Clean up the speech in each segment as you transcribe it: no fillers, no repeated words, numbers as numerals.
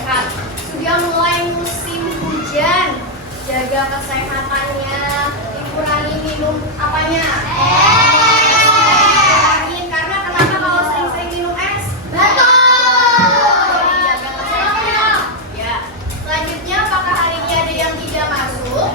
sehat. Sudah mulai musim hujan, jaga kesehatannya, dikurangi minum apanya? Kurangin, karena kenapa kalau sering-sering minum es? Jaga kesehatan. Ya. Selanjutnya, apakah hari ini ada yang tidak masuk?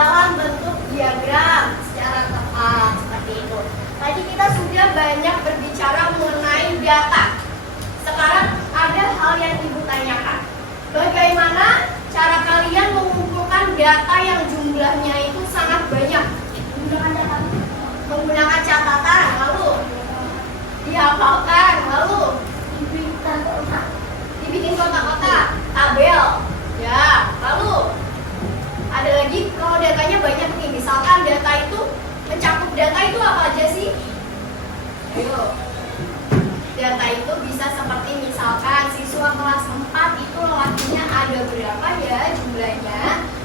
dalam bentuk diagram secara tepat seperti itu. Tadi kita sudah banyak berbicara mengenai data. Sekarang ada hal yang ibu tanyakan. Bagaimana cara kalian mengumpulkan data yang jumlahnya itu sangat banyak? Menggunakan catatan, lalu dihafalkan, lalu dibikin kotak-kotak, tabel, ya. Lalu ada lagi kalau datanya banyak nih, misalkan data itu mencakup data itu apa aja sih? Ayo. Data itu bisa seperti misalkan siswa kelas 4 itu lelakinya ada berapa ya jumlahnya,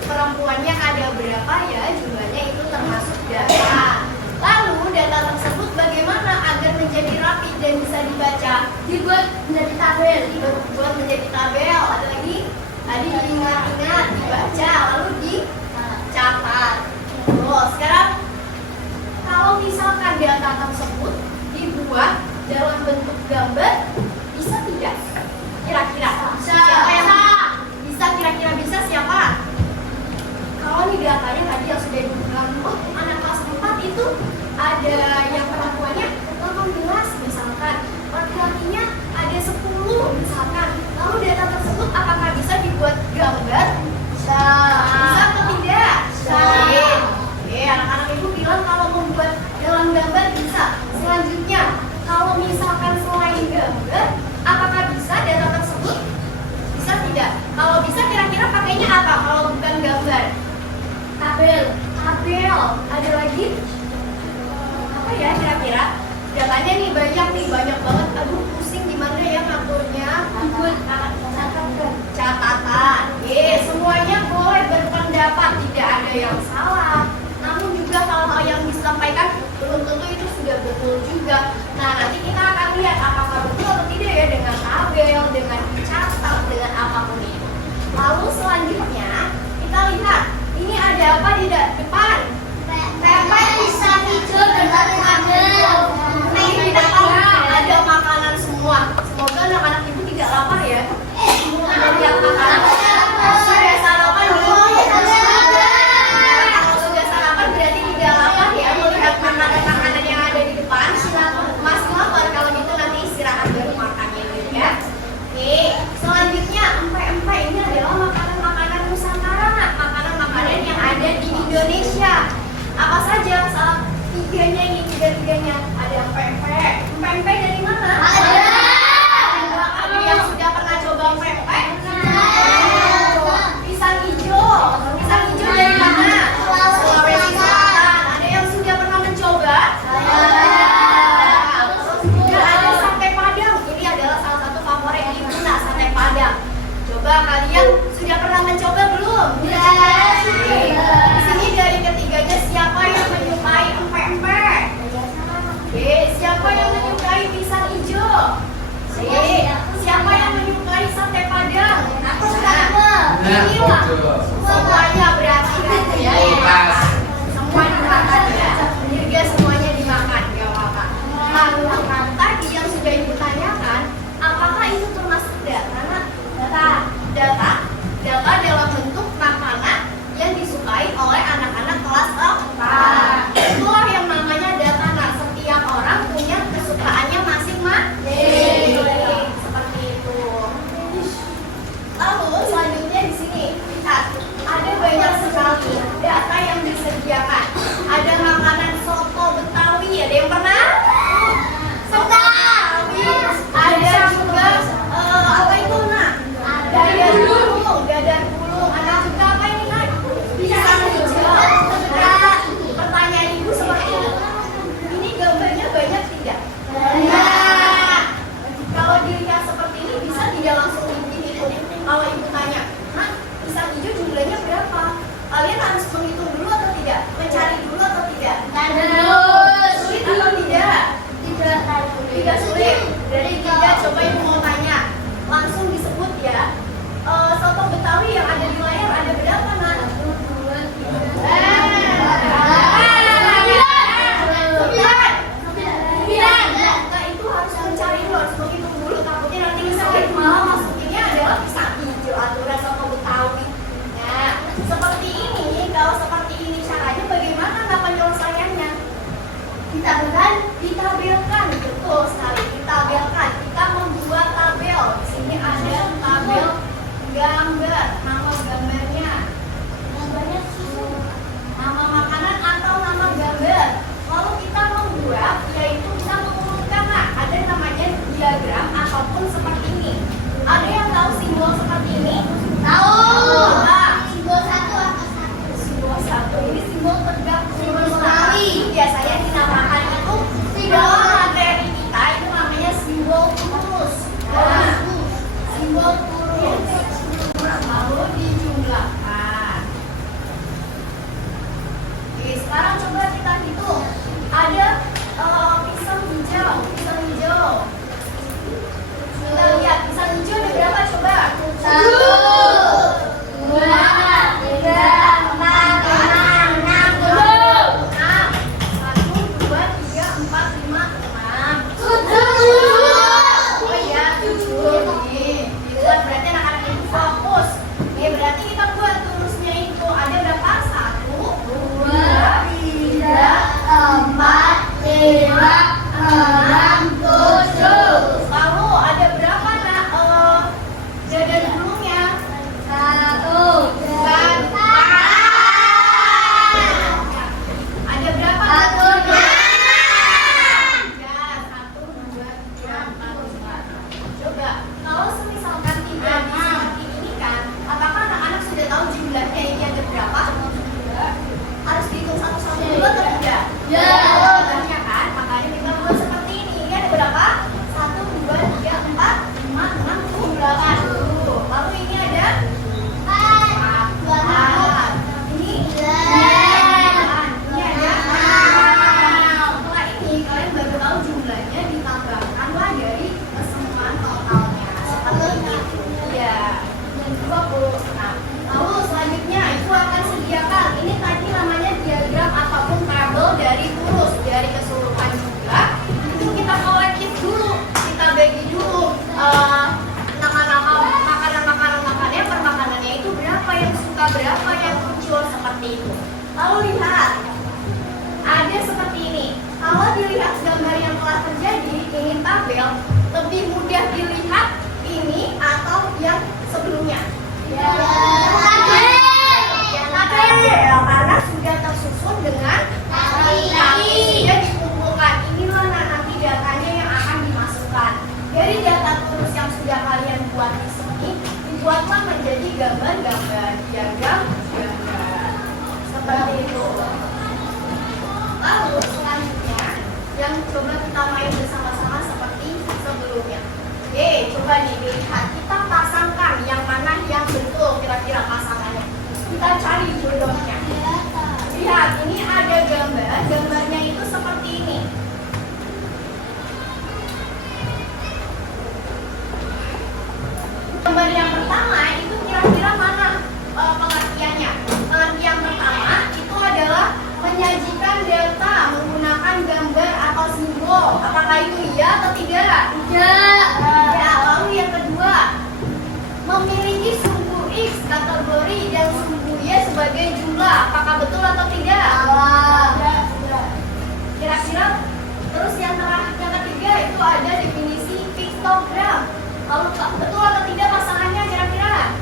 perempuannya ada berapa ya jumlahnya, itu termasuk data. Lalu data tersebut bagaimana agar menjadi rapi dan bisa dibaca? Dibuat menjadi tabel. Dibuat menjadi tabel. Ada lagi? Tadi diingat-ingat, dibaca, lalu dicatat. Terus sekarang kalau misalkan data tersebut dibuat dalam bentuk gambar, bisa tidak? Kira-kira siapa yang bisa? Kira-kira bisa siapa? Kalau nih datanya tadi yang sudah dibilang, oh anak kelas 4 itu ada yang perempuannya 18 misalkan, laki-lakinya ada 10 misalkan. Lalu data tersebut apakah bisa dibuat gambar? Bisa. Bisa atau tidak? Bisa. Oke, anak-anak ibu bilang kalau membuat dalam gambar bisa. Selanjutnya, kalau misalkan selain gambar, apakah bisa data tersebut? Bisa tidak? Kalau bisa kira-kira pakainya apa kalau bukan gambar? Tabel. Tabel. Ada lagi? Apa ya kira-kira? Datanya nih banyak banget. Aduh pusing gimana ya ngaturnya? Buat catatan. Semuanya boleh berpendapat, tidak ada yang salah. Namun juga hal-hal yang disampaikan belum tentu itu sudah betul juga. Nah, nanti kita akan lihat apakah betul atau tidak ya dengan tabel, dengan dicatat, dengan apapun itu. Lalu selanjutnya kita lihat ini ada apa di depan? Pempek, pisang hijau, dan tabel. Nah, di depan ada makanan semua. Semoga anak-anak ibu tidak lapar ya. Melihat makanan. Sudah sarapan belum? Kalau sudah sarapan berarti tidak lapar ya. Melihat makanan-makanan yang ada di depan, masih lapar. Kalau gitu nanti istirahat baru makannya ya. Oke, selanjutnya empek-empek ini adalah makanan-makanan Nusantara, makanan-makanan yang ada di Indonesia. Apa saja salah tiganya ini, tiga-tiganya? Ada empek-empek. Empek-empek dari mana? Ada yang sudah pernah coba empek-empek? Pisang hijau. Pisang hijau dari mana? Sulawesi Selatan. Ada yang sudah pernah mencoba? Terus juga ada sate Padang. Ini adalah salah satu favorit ibu, nah, sate Padang. Coba kalian sudah pernah mencoba belum? Di sini dari ketiganya siapa yang menyukai empek-empek? Oke, siapa yang menyukai pisang hijau? Siapa yang menyukai sate Padang? Inilah semuanya berarti kan ya. Semua dimakan ya. Juga semuanya dimakan, gak apa-apa. Lalu tadi yang sudah ibu tanyakan, apakah itu termasuk data? Data dalam bentuk makanan yang disukai oleh anak-anak kelas 4. Itulah yang namanya data. Nah, setiap orang punya kesukaannya masing-masing. Seperti itu. Lalu selanjutnya di sini lihat ada banyak sekali data yang disediakan. Ada makanan soto Betawi, ada yang pernah? Soto Betawi. Ada juga apa itu nah? Dadar gulung. Ada juga apa ini kan? Pisang hijau. Nah, pertanyaan ibu seperti ini. Ini gambarnya banyak tidak? Banyak. Kalau dilihat seperti ini bisa tidak langsung dihitung. Kalau ibu tanya, Mak, pisang hijau jumlahnya berapa? Kalian harus menghitung dulu atau tidak? Mencari dulu atau tidak? Harus. Sulit atau tidak? Tidak sulit. Dari tidak, coba ibu mau tanya. Langsung disebut ya. Soto Betawi yang ada di layar ada berapa, Nak? 9. Nah, itu harus mencari dulu, harus menghitung dulu. Takutnya nanti misalnya malah masukinnya adalah pisang hijau, aturan soto Betawi. Nah, seperti ini, kalau seperti ini Betul atau tidak? Ya. Banyak kan? Makanya kita buat seperti ini. Ini ada berapa? 1, 2, 3, 4, 5, 6, 7, 8. Lalu ini ada 4. Ini 9. Ini ada 6. Setelah ini kalian baru tahu jumlahnya ditambahkanlah dari kesemuan totalnya. Seperti itu. Ya. 20. Nah, lalu selanjutnya itu akan sediakan. Ini tadi namanya diagram ataupun tabel dari turus dari keseluruhan jumlah. Itu kita kolektif dulu, kita bagi dulu makanan-makanannya per makanannya itu berapa yang suka, berapa yang muncul seperti itu. Lalu lihat, ada seperti ini. Kalau dilihat gambar yang telah terjadi, ini tabel lebih mudah dilihat ini atau yang sebelumnya. Ya, karena sudah tersusun dengan sudah dikumpulkan. Inilah nanti datanya yang akan dimasukkan. Dari data terus yang sudah kalian buat di sini, dibuatlah menjadi gambar-gambar, diagram gambar seperti itu. Lalu selanjutnya yang coba kita main bersama-sama seperti sebelumnya. Oke, coba nih lihat, kita pasangkan yang mana yang betul kira-kira pasangannya. Kita cari jodohnya. Lihat, ini ada gambar, gambarnya itu seperti ini. Gambar yang pertama itu kira-kira mana pengertiannya? Pengertian pertama itu adalah menyajikan data menggunakan gambar atau simbol. Apakah itu iya atau tidak? Tidak. Ya, lalu yang kedua, memiliki sumbu X kategori dan sumbu Y sebagai jumlah. Apakah betul atau tidak? Tidak. Kira-kira terus yang ketiga itu ada definisi piktogram. Lalu betul atau tidak pasangannya kira-kira?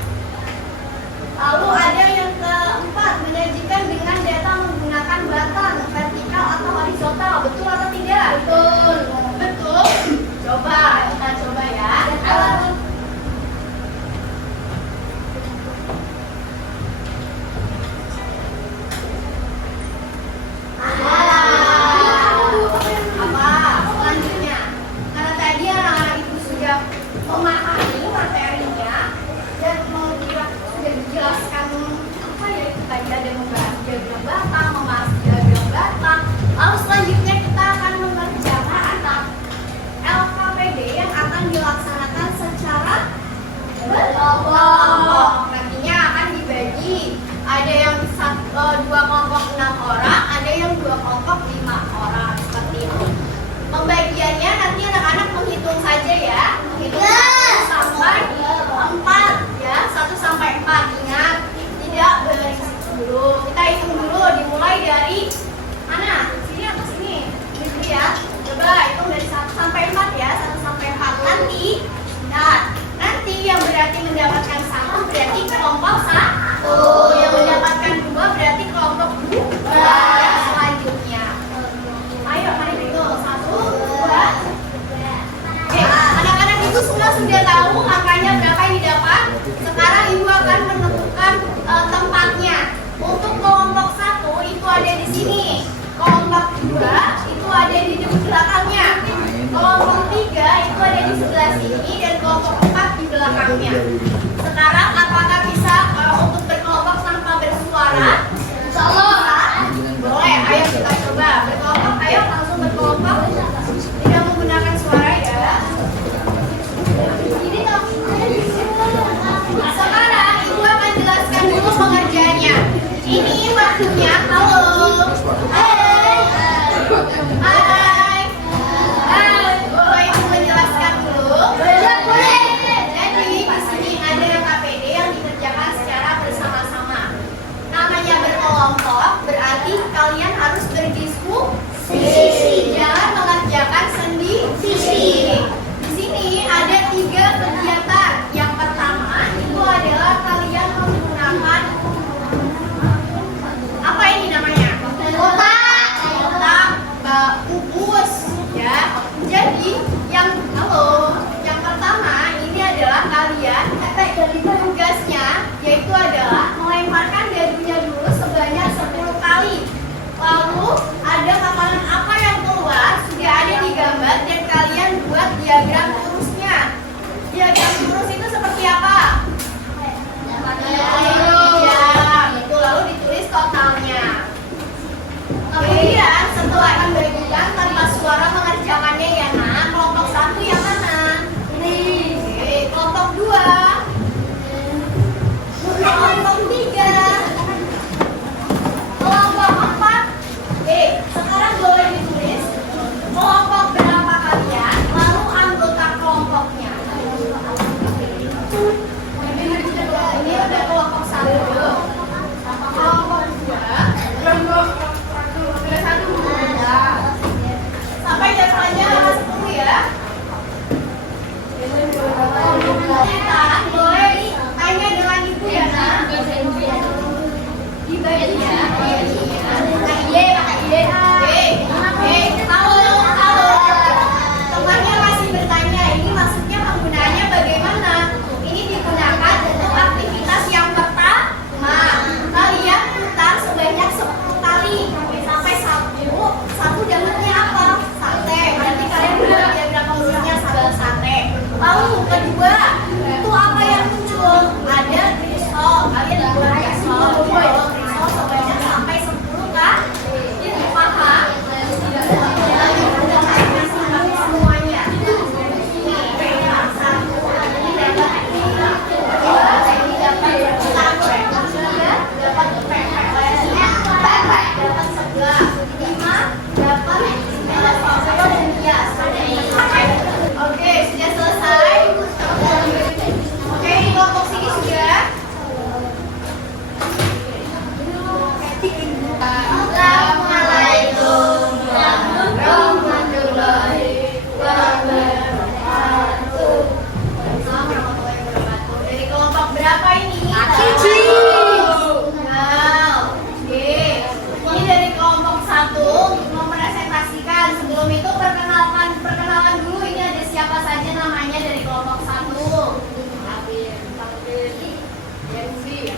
Lalu ada yang keempat, menyajikan dengan data menggunakan batan vertikal atau horizontal. Betul atau tidak? Betul. Betul. Coba, kita coba ya. Apa? Selanjutnya, karena tadi anak-anak itu sudah memahami materinya dan sudah dijelaskan apa ya, tadi ada membahas diagram batang, membahas diagram batang. Lalu selanjutnya kita akan mengerjakan LKPD yang akan dilaksanakan secara berkelompok. Nantinya akan dibagi. Ada yang 2 kelompok 6 orang, ada yang 2 kelompok 5 orang seperti itu. Pembagiannya nanti anak-anak menghitung saja ya. Menghitung 1 sampai 4 ya, 1 sampai 4. Ingat, tidak berisik dulu. Kita hitung dulu, dimulai dari mana? Sini atau sini? Ini ya. Coba hitung dari 1 sampai 4 ya, 1 sampai 4 nanti. Nah, nanti yang berarti mendapatkan 1 berarti kelompok 1. Yang mendapatkan 2 berarti kelompok 2. Selanjutnya. Ayo, mari hitung. 1, 2. Oke, anak-anak itu semua sudah tahu angkanya berapa yang didapat. Sekarang ibu akan menentukan tempatnya. Untuk kelompok 1 itu ada di sini. Kelompok 2 itu ada di belakangnya. Kelompok 3 itu ada di sebelah sini dan kelompok 4 di belakangnya. Sekarang apakah bisa untuk berkelompok tanpa bersuara? Insya Allah. Boleh, ayo kita coba berkelompok. Ayo langsung berkelompok. Tidak menggunakan suara ya. Ini dong. Sekarang ibu akan jelaskan dulu pengerjaannya. Ini waktunya. Halo. Hai. Hai. Hai. Boleh ibu menjelaskan dulu? Boleh. Jadi di sini diagram lurusnya. Diagram lurus itu seperti apa? Ya, betul. Lalu ditulis totalnya. Kemudian setelah membagikan tanpa suara mengerjakannya ya nak, kelompok 1 yang mana? Ini. Oke, kelompok 2. Kelompok 3. Kelompok 4. Sekarang boleh ditulis kelompok berapa kalian, lalu anggota kelompoknya. Ini udah kelompok 1. Kelompok 2. Sampai jadwalnya kelas 10 ya. Kita boleh tanya dengan ibu ya nak. Dibagi ya. Pakai ide. Kalau temannya masih bertanya, ini maksudnya penggunaannya bagaimana? Ini digunakan untuk aktivitas yang pertama. Kalian putar sebanyak 10 kali sampai satu dapatnya apa? Sate. Berarti kalian punya diagram lurusnya sate. Lalu kedua, itu apa yang muncul? Ada kristal. Kalian buat kristal. Kristal sebanyak sampai 10 kan? Paham? Semuanya. Oke, sudah selesai. Oke, ini kelompok sini sudah. Assalamualaikum warahmatullahi wabarakatuh. Dari kelompok berapa ini? Oke. Ini dari kelompok 1 mempresentasikan. Sebelum itu perkenalan dulu. Ini ada siapa saja namanya dari kelompok 1? MC.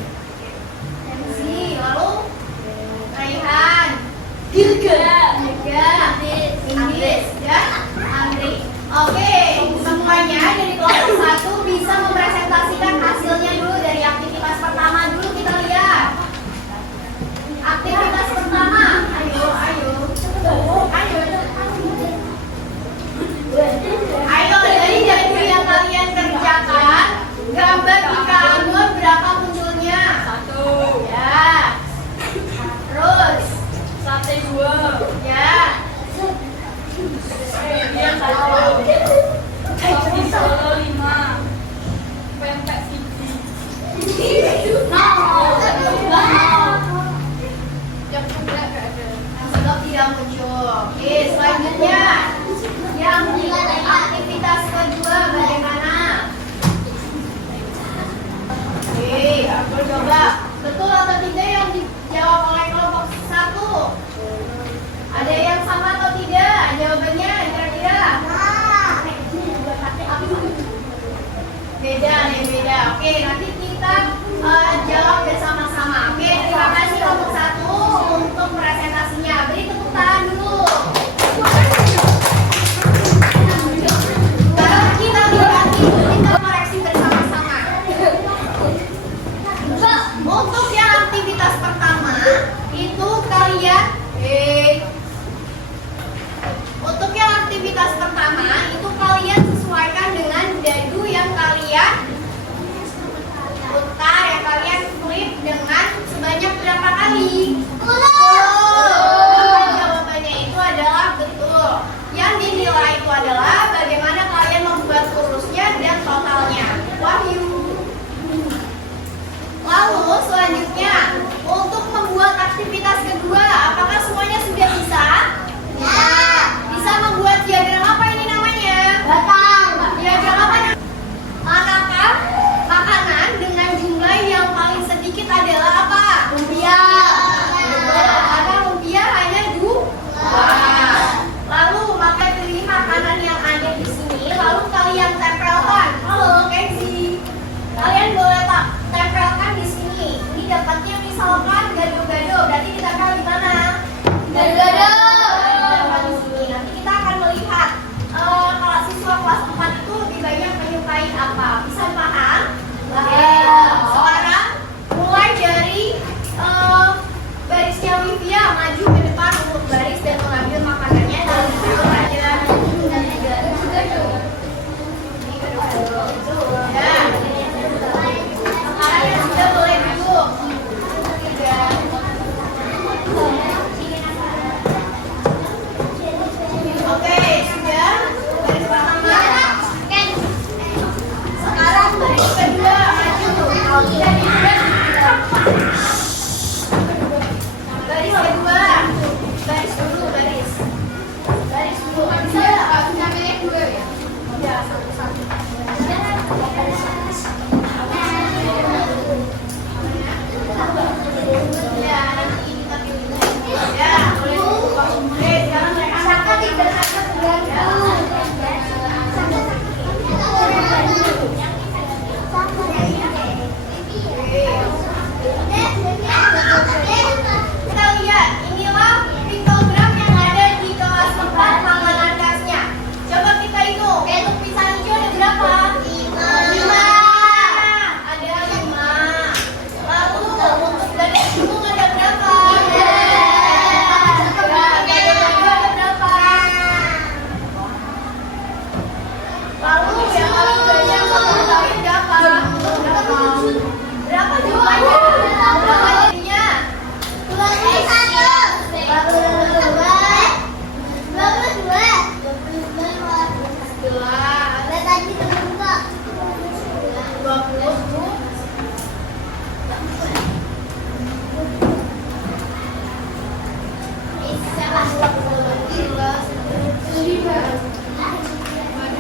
Lalu Raihan, Dirga, Inggris, dan Andri. Oke, semuanya dari kelompok 1 bisa mempresentasikan hasilnya dulu. Dari aktivitas pertama dulu kita lihat. Aktivitas pertama, ayo. Dari dulu yang kalian kerjakan, gambar di kanun berapa munculnya? 1. Ya. Terus sate 2. Ya. Dia 1. Sapi solo 5. Pempek 1. Yang tidak muncul. Oke, selanjutnya yang aktivitas kedua bagaimana? Oke, aku coba. Betul atau tidak yang dijawab oleh kelompok 1? Ada yang sama atau tidak? Jawabannya kira-kira? Beda. Oke, nanti kita jawab bersama-sama. Oke, terima kasih kelompok 1 untuk presentasinya. Beri tepuk tangan dulu. Sekarang kita koreksi bersama-sama. Untuk yang aktivitas pertama itu kalian sesuaikan dengan dadu yang kalian putar, yang kalian flip dengan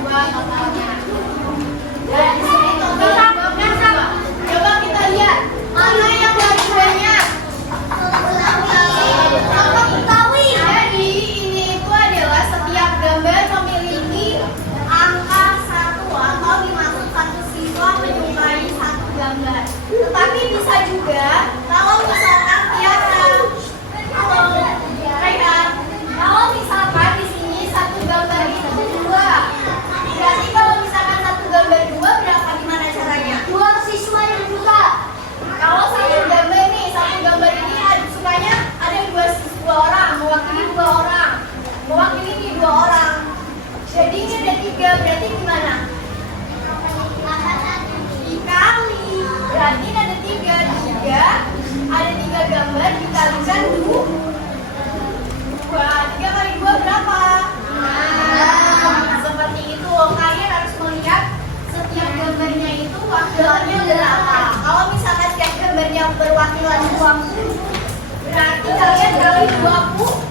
Dua totalnya. Dan di sini total coba kita lihat mana yang lebih banyak. Jadi ini itu adalah setiap gambar memiliki angka 1 atau dimaksud satu siswa menyukai satu gambar. Tetapi bisa juga kalau misalkan kalau misalkan di sini satu gambar itu 2. Berarti kalau misalkan satu gambar 2 berapa, gimana caranya? 2 siswa yang buka. Kalau satu gambar nih, satu gambar ini sukanya ada dua orang, mewakili 2 orang, mewakili nih 2 orang. Jadi ini ada 3, berarti gimana? Dikali, berarti ini ada 3, ada 3 gambar dikalikan 2. 3 kali 2 berapa? Seperti itu, kalian harus melihat setiap gambarnya itu wakilannya berapa. Kalau misalkan setiap gambarnya berwakilan 20, berarti kalian kali 20